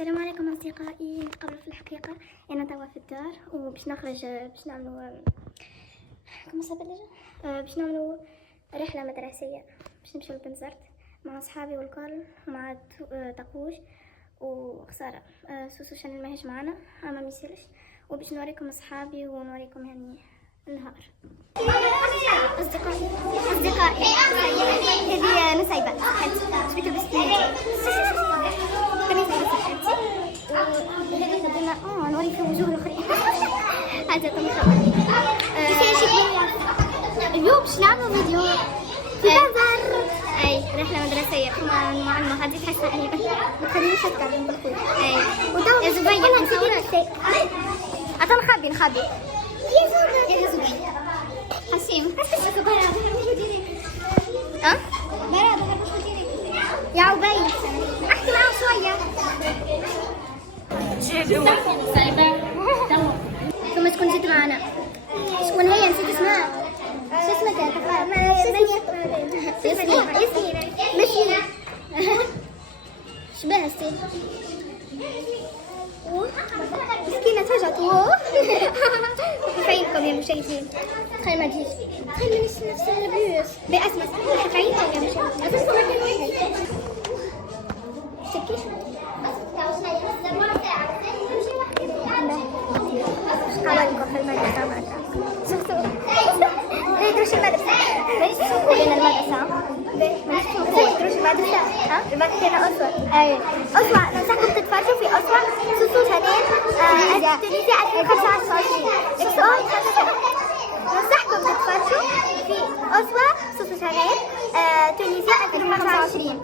السلام عليكم اصدقائي. قبل في الحقيقه انا توا في الدار وباش نخرج باش نعملوا كما صابت باش نعملوا رحله مدرسيه، باش نمشيو لبنزرت مع اصحابي والكل مع طقوش وخساره. سوسو شان ماهيش معنا اما ميسيلش، وباش نوريكم اصحابي ونوريكم يعني النهار. اصدقائي هذه نسيبه حبيت تلبس نوري في وجوه الاخرين. هذا اليوم باش نعملوا فيديو في بنزر، اي رحله مدرسيه مع المغادي. تحسها اني ما تخلينيش اتكلم بالخوي. اي يا زبيد نصور نخبي يا زبيد حسيم يا عبيد احكي معاه شويه. ثم تكون جيت معنا. شكون هي؟ نسيت اسمها. شو اسمها؟ ياسمين. شبه السيد مسكينة فجأة. حقيقكم يا مشاهدين. خلي ما تجيش، خلي نفس البيوس بأسمس. حقيقكم يا مشاهدين. تبكيش حواليكم في المدرسة معنا. هي تروش المدرسة. مانيش تسوقوا لنا المدرسة. تروش المدرسة. المدرسة هنا أسوة. أي أسوة. ننصحكم تتفرجوا في أسوة سوسو شانيل تونسيا 2025. ننصحكم تتفرجوا في أسوة سوسو شانيل تونسيا 2025.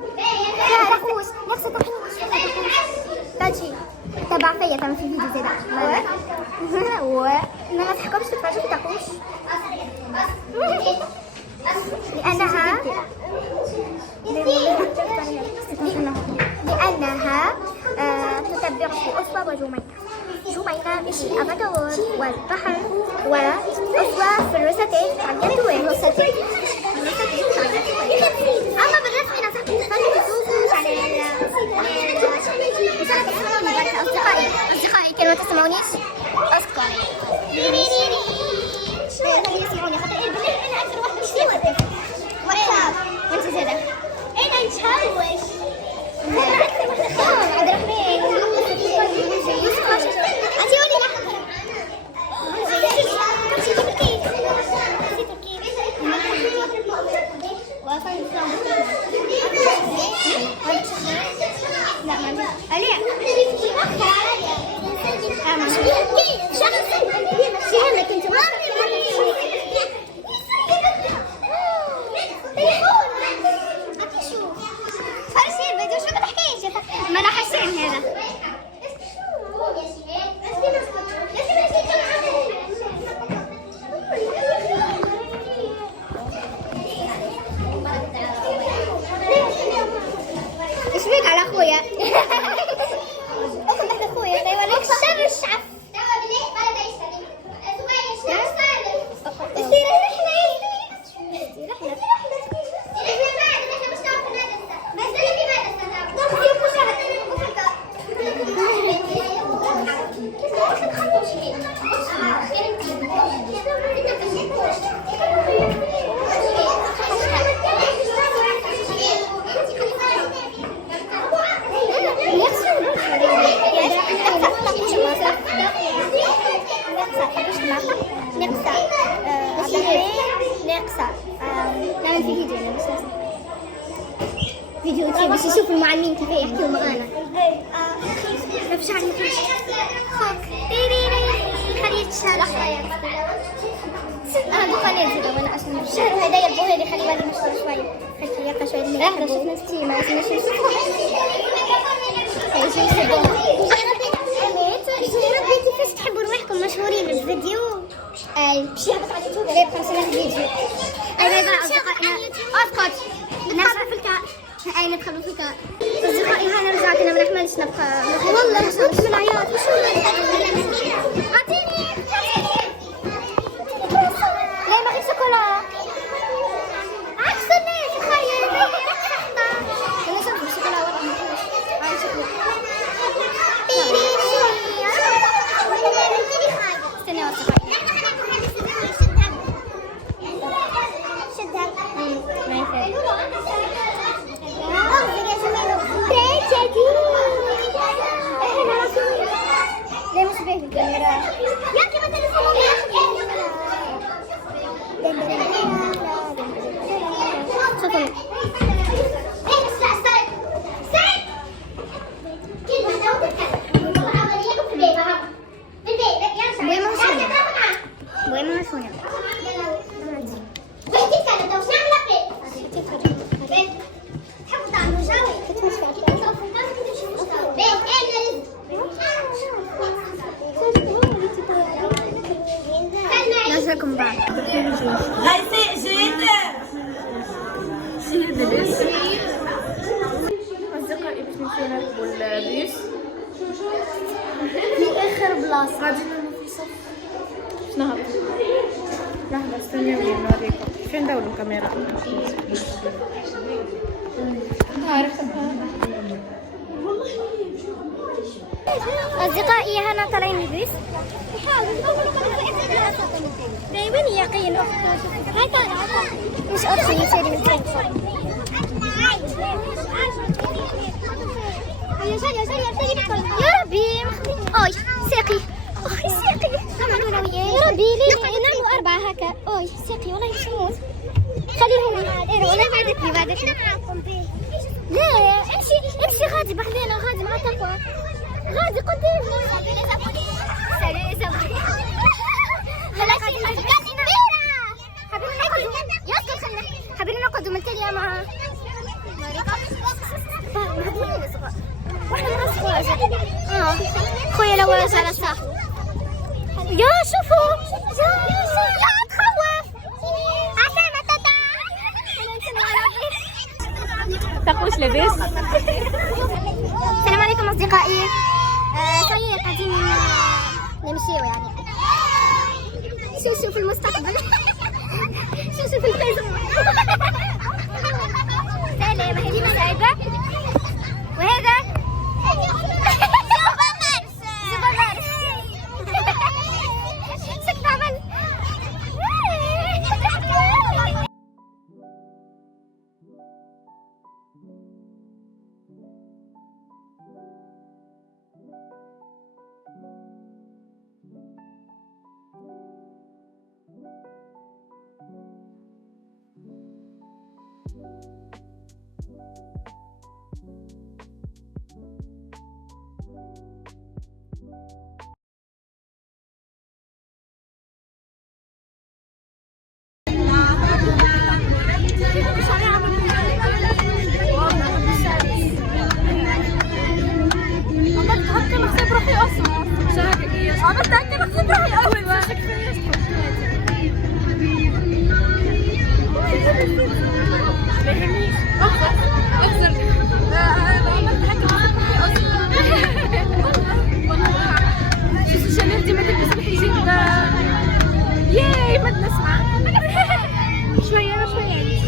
فيها طقوس، نفس طقوس تاجي تبع فيا تم في فيديو زي ده. وما ننصحكمش تتفرجوا في طقوس لأنها تتبع في أسوة وجميكة مشي أبدور والبحر وأسوة في الرصتين عندنا دوين. أما بالرسمي ننصحكم تتفرجوا في سوسو على أصدقائي كانوا تسمعونيش أسكت. يسمعوني خاطر أنا أكثر واحدة مش فيها وأخاف. وأنت زيادة أنا نتهوش. أنا أكثر واحدة خاف. عبد الرحمن يوسف أنتي قولي لي ما انا حسين هذا. ايش بيك على اخويا؟ اخذ تحت اخويا. ايوه ليش شر الشعب. نعمل في فيديو أنا بس فيديو كذا بس يشوفوا المعلمين كيف يحكوا معانا. نفس عني خوك خليه تشتغل أنا بخليه كذا وأنا أصلا الشهر هذا يبغى لي خلي بالي مشتغل شوي. خلي يبقى شوي من لحظة شفنا ستي ما اسمه شيء. كيفاش تحبوا روحكم مشهورين بالفيديو؟ أي بشي هبط على اليوتيوب عليه بخمسين فيديو. أي بقى أصدقائنا أسكت ندخل في الكاء. أي ندخل في الكاء. أصدقائي هاي رجعت أنا ما نحملش نبقى والله مش من العياط. وشو أعطيني لا ما غير شوكولا عكس الناس. تخيل أنا شوف الشوكولا والله ما فيش. ليه مش باين الكاميرا؟ يا كيف تلفون نشوفكم بعد. أصدقائي باش نمشيو نركبوا البيس في آخر بلاصة. غادي نمشيو في صف باش نهبطوا. لحظة استناوني نوريكم. فين نداولوا الكاميرا؟ عرفتها. أصدقائي هنا طالعين البيس. وين هي قين مش أختي يسيري يا ربي أوي ساقي يا ربي ليه نعملوا 4 هكا أوي ساقي والله يشموت خليهم بعدتني لا امشي غادي بحذانا غادي مع تقوى غادي قدام حابين نقعدوا من تالية مع خويا لو على صاحبي يا شوفوا يا تخوف عسلامة تاتا تقوش لاباس. السلام عليكم أصدقائي. صحيح قاعدين نمشيو يعني شو في المستقبل شو في الفيسبوك سلام هذه مساعدة وهذا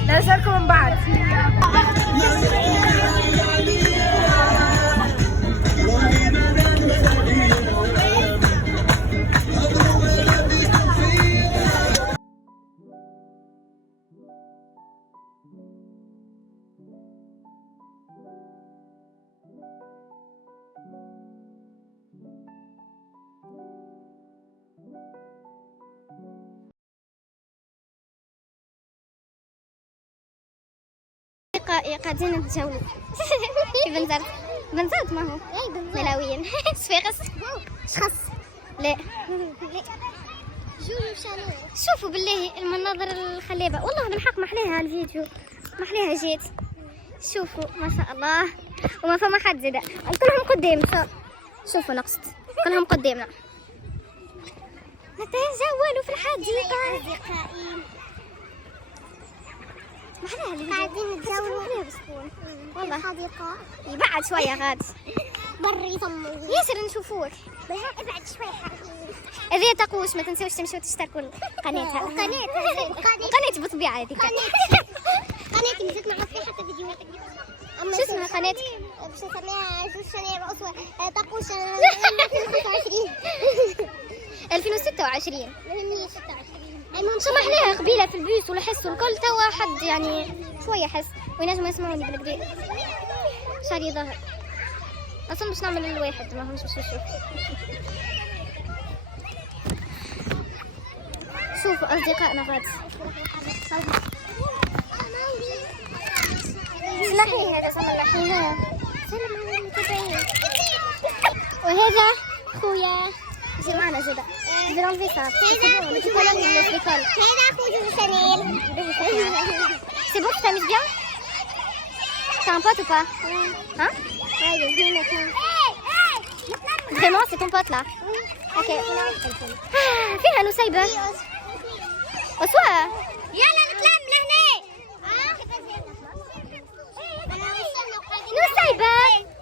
نشاركوا من بعض. قاعدين نتجولوا في بنزرت ما هو ملاويين صفيقس شخص لا شوفوا بالله المناظر الخلابة والله بالحق محلاها الفيديو محلاها جيت شوفوا ما شاء الله وما فما حد زاد كلهم قدام شوفوا نقصد كلهم قدامنا نتجولوا في الحديقة قاعدين نتجولوا والله الحديقة يبعد شوية غاد بري يصموا ياسر نشوفوك ابعد شوية حبيبي هذه تقوش ما تنسوش تمشوا تشتركوا قناتها قناتي بالطبيعة هذيك قناتي نزلت مع فيها حتى فيديوهات شو اسمها قناتك؟ باش نسميها شو الشنيع أسوة تقوش 2026 2026 سمحناها قبيله في البيس ولا حس والكل توا حد يعني شويه حس وينجموا يسمعوني بالكدا صار يظهر اصلا باش نعمل الواحد ما فهمش باش نشوف. شوفوا اصدقائنا غادي سلحين هذا سلحين وهذا خويا يجي معنا زادا بدون فيسا هذا خويا شانيل سي بون تاميز بيان c'est un pote ou pas hein vraiment c'est ton pote là ok فيها نسيبة وسوا يلا نتلم لهنا نسيبة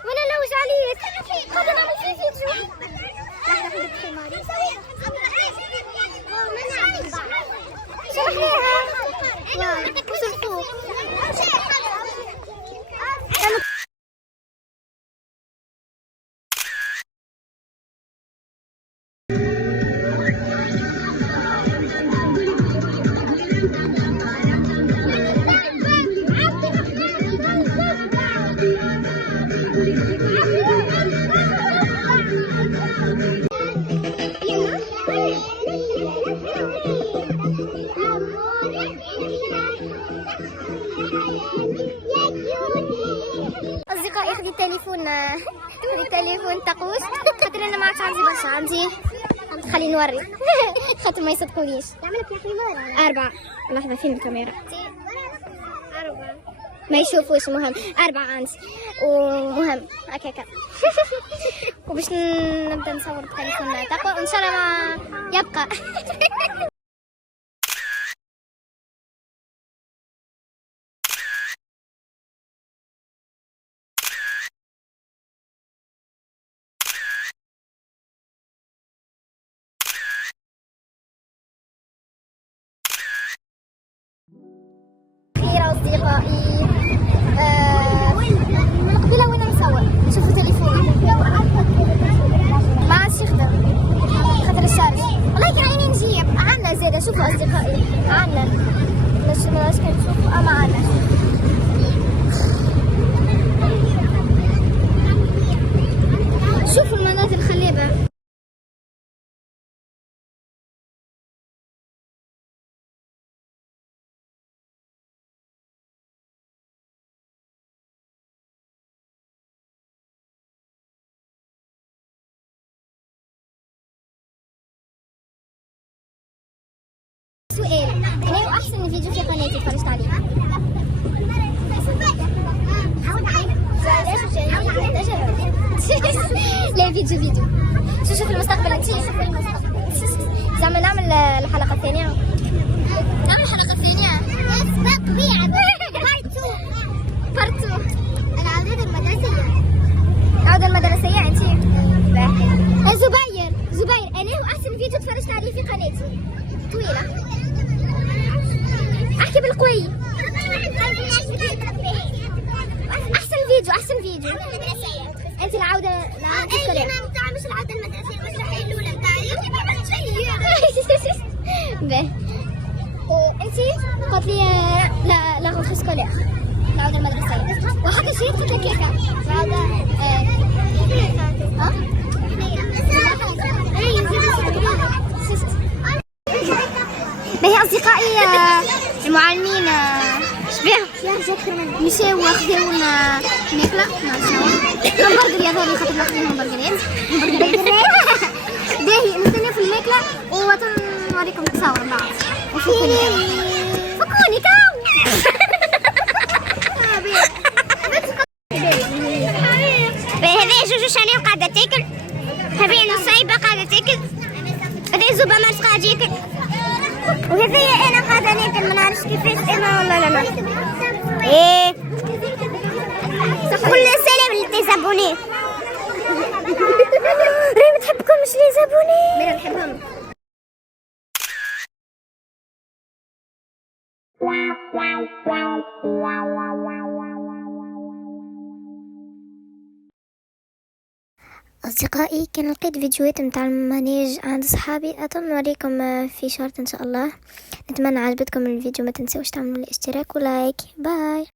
وانا نلوج عليك خذ نعمل فيه فيديو لحظة خليك في ماري شرحناها وصل أصدقائي خذي التليفون تقوس خاطر أنا ما عادش عندي برشا عندي خليني نوري خاطر ما يصدقونيش 4 لحظة فين الكاميرا 4 ما يشوفوش مهم 4 عندي ومهم هكاكا وباش نبدا نصور بتليفون تقوى وإن شاء الله ما يبقى أصدقائي من قبيلة وين نصور شوفوا تليفوني ما عادش يخدم خاطر الشارج والله كان عيني نجيب عنا زاده شوفوا أصدقائي عنا ماش كنشوفوا أما عنا شوفوا المناظر الخلابة سؤال أنا أحسن فيديو في قناتي اتفرجت عليه لا فيديو شوف المستقبل انتي زعما نعمل الحلقة الثانية طبيعة بارت 2 العودة المدرسية انتي زبير أنا أحسن فيديو اتفرجت عليه في قناتي طويلة احكي بالقوي احسن فيديو انت العودة السريعة مش العودة المدرسية المسرحية الأولى بتاعي باهي انت قلت لي لا غوتري سكولير العودة المدرسية وحتى شيء قلت لك كيكا العودة باهي أصدقائي المعلمين شبيه مشاو خداونا ماكلة همبرجر يا ظهري خاطر ناخذين همبرجرات باهي نستناو في الماكلة وتنوريكم تصاور بعض فكوني كاو باهي هذه جوجو شانيل قاعدة تاكل هذه نصيبة قاعدة تاكل هذه زوبة مارس قاعدة ياكل وهذه انا قاعده ناكل ما نعرفش كيفاش انا ولا لا ايه كل سلام للتزابوني ريم تحبكم مش لي زابوني انا نحبهم أصدقائي كان لقيت فيديوهات متاع المانيج عند صحابي، أظن نوريكم في شورت إن شاء الله. نتمنى عجبتكم الفيديو، ما تنسوش تعملوا الاشتراك ولايك. باي.